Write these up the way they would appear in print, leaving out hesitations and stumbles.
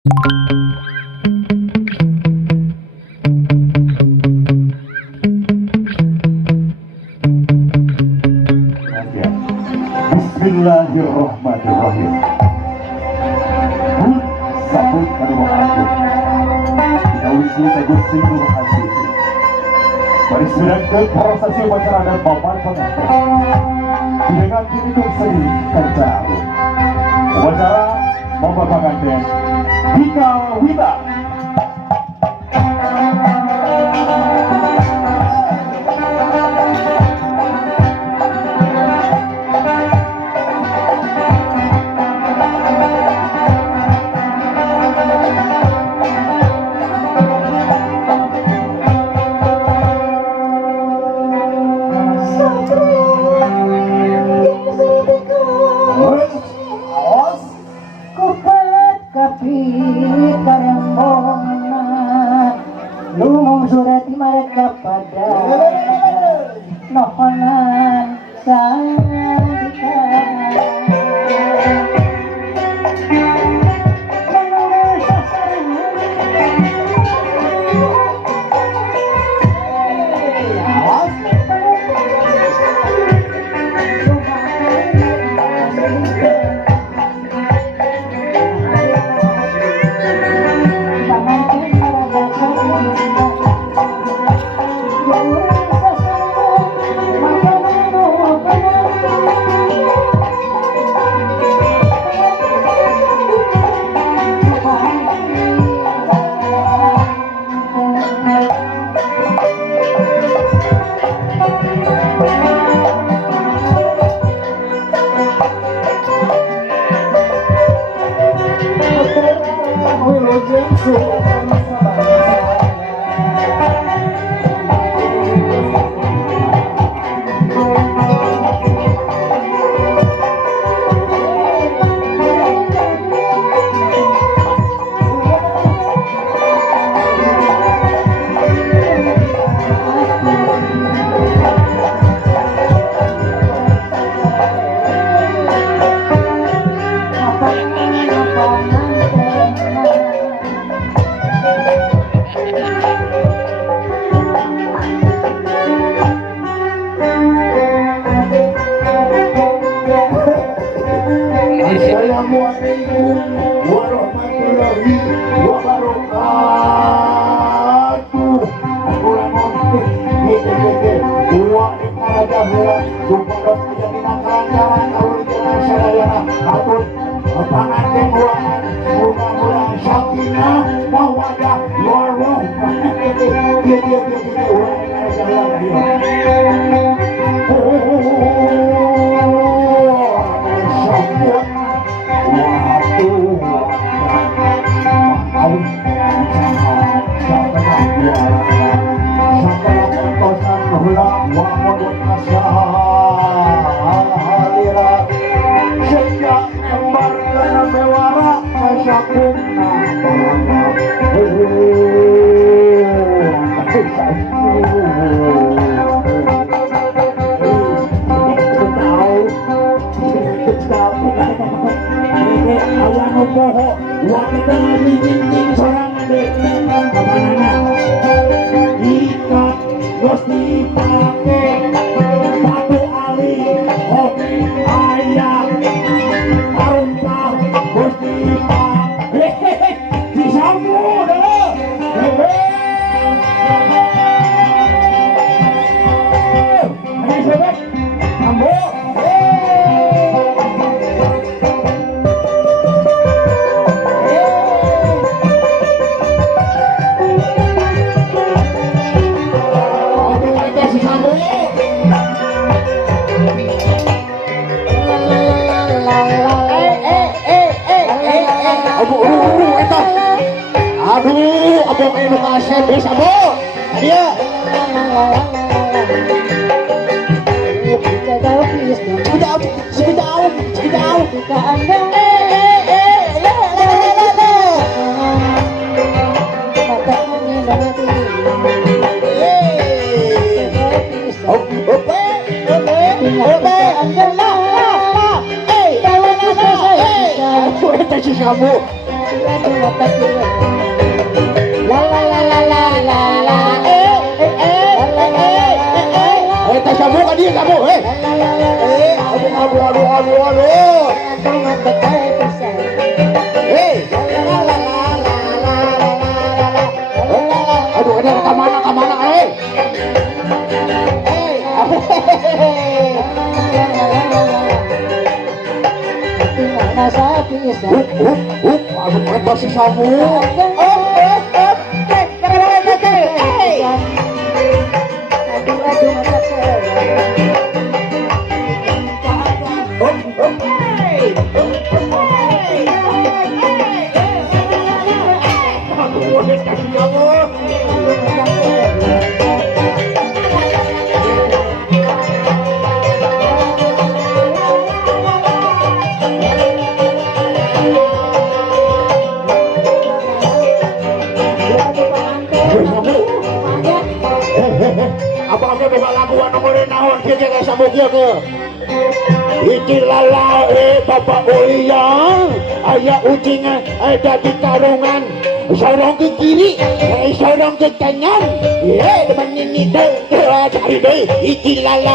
Bismillahirrahmanirrahim. Sabut kanu aku. Kita wisnu teguh sinur asisi. Perisian ke prosesi upacara dan papan pengantin. Dengan hidup seni kencang. Upacara papan pengantin. Dika Wita. Lumung surati mereka pada nohonan sadika Assalamualaikum warahmatullahi wabarakatuh. Kurang lebih gitu. Dua ekaraja hula, kupondok aja dinakan jalan kaul jalan sadayana. Atur pengantin buangan, mudah-mudahan sakinah mawadah warahmah. Gitu. Dua ekaraja hula. Wanita dinding sorang adek kemanana ikat gos dipake batu ali hobi ayam taruntah gos dipake disambut deh ini sebek sambut aduh, abang ini kasih bis abang dia sekedau kamu La la la la la la la. Tak sabuk kan dia sabuk aduh. Aduh ada ke mana Aduh pasti sabuk. Apa beba lagu nomor naon ke sabuk ya ke iki lala bapak Uliang aya ucing ada di karungan sorong ke kiri sorong ke kanan teman ini cari deh iki lala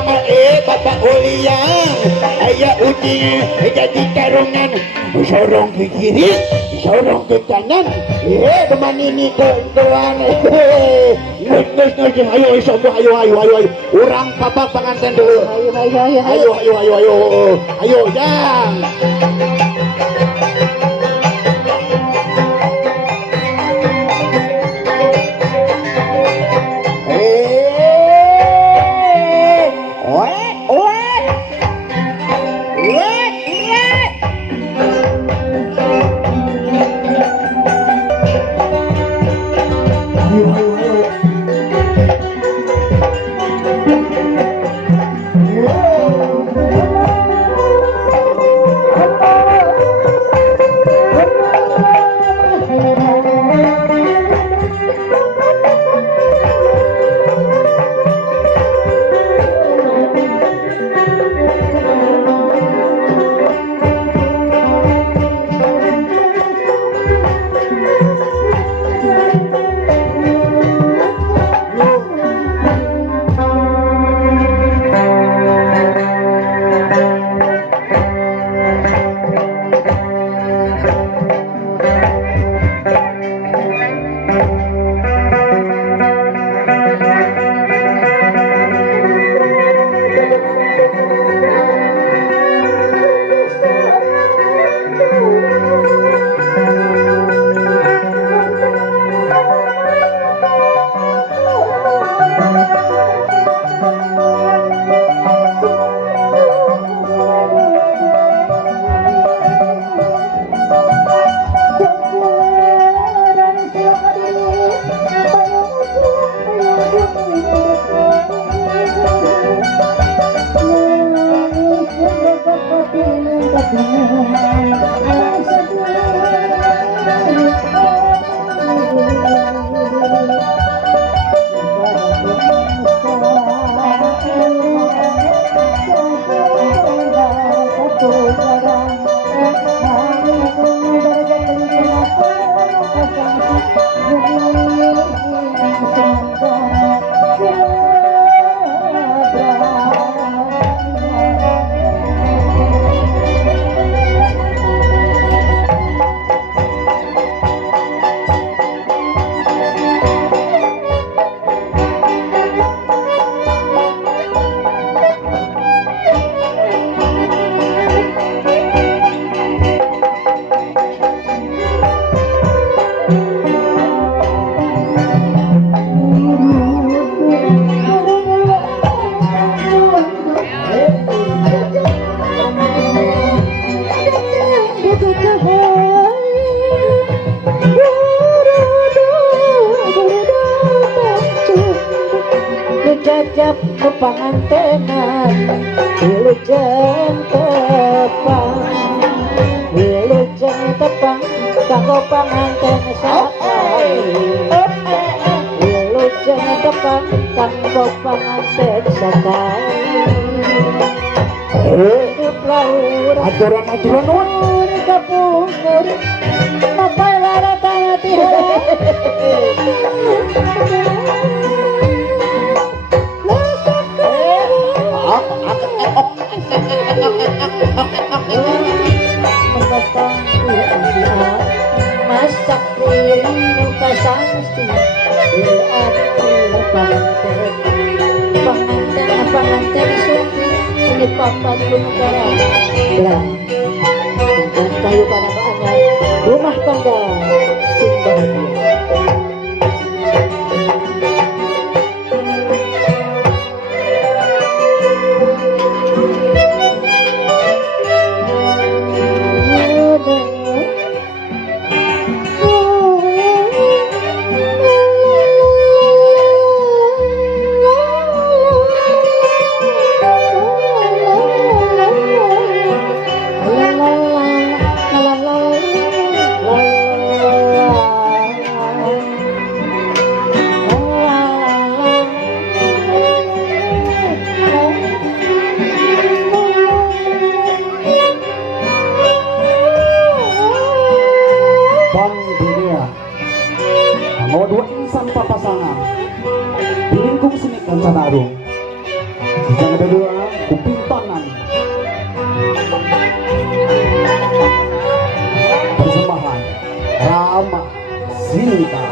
bapak Uliang aya ucing ada di karungan sorong ke kiri sorong ke kanan teman ini tuan ayo sobo ayo orang papa pengantin dulu ayo jang jajab ke pangantenan wilujeng tepang kanggo panganten sakai wilujeng tepang kanggo panganten sakai hidup laur aturan kapungkur apa lara hati heula. Mengkasang pikiran, masak piring muka sangsti, berarti pengantin suki, ini papat negara, belang, dan kayu pada bahannya, rumah tangga, sing bahagia. Bang dunia mau dua insan papasangan di lingkung sini kancana arung jangan ada dua kupintangan persembahan Rama Sinta